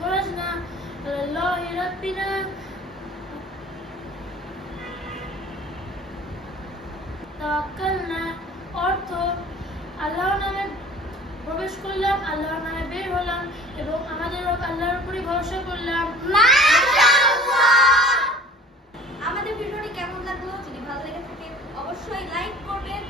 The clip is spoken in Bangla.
খরাজনা আল্লাহি রাব্বিনা তাওয়াক্কালনা অর্থ আল্লাহর নামে প্রবেশ করলাম, আল্লাহর নামে বের হলাম এবং আমাদের রব আল্লাহর উপরই ভরসা করলাম। মাশাআল্লাহ। আমাদের ভিডিওটি কেমন লাগলো? যদি ভালো লেগে থাকে অবশ্যই লাইক করবেন।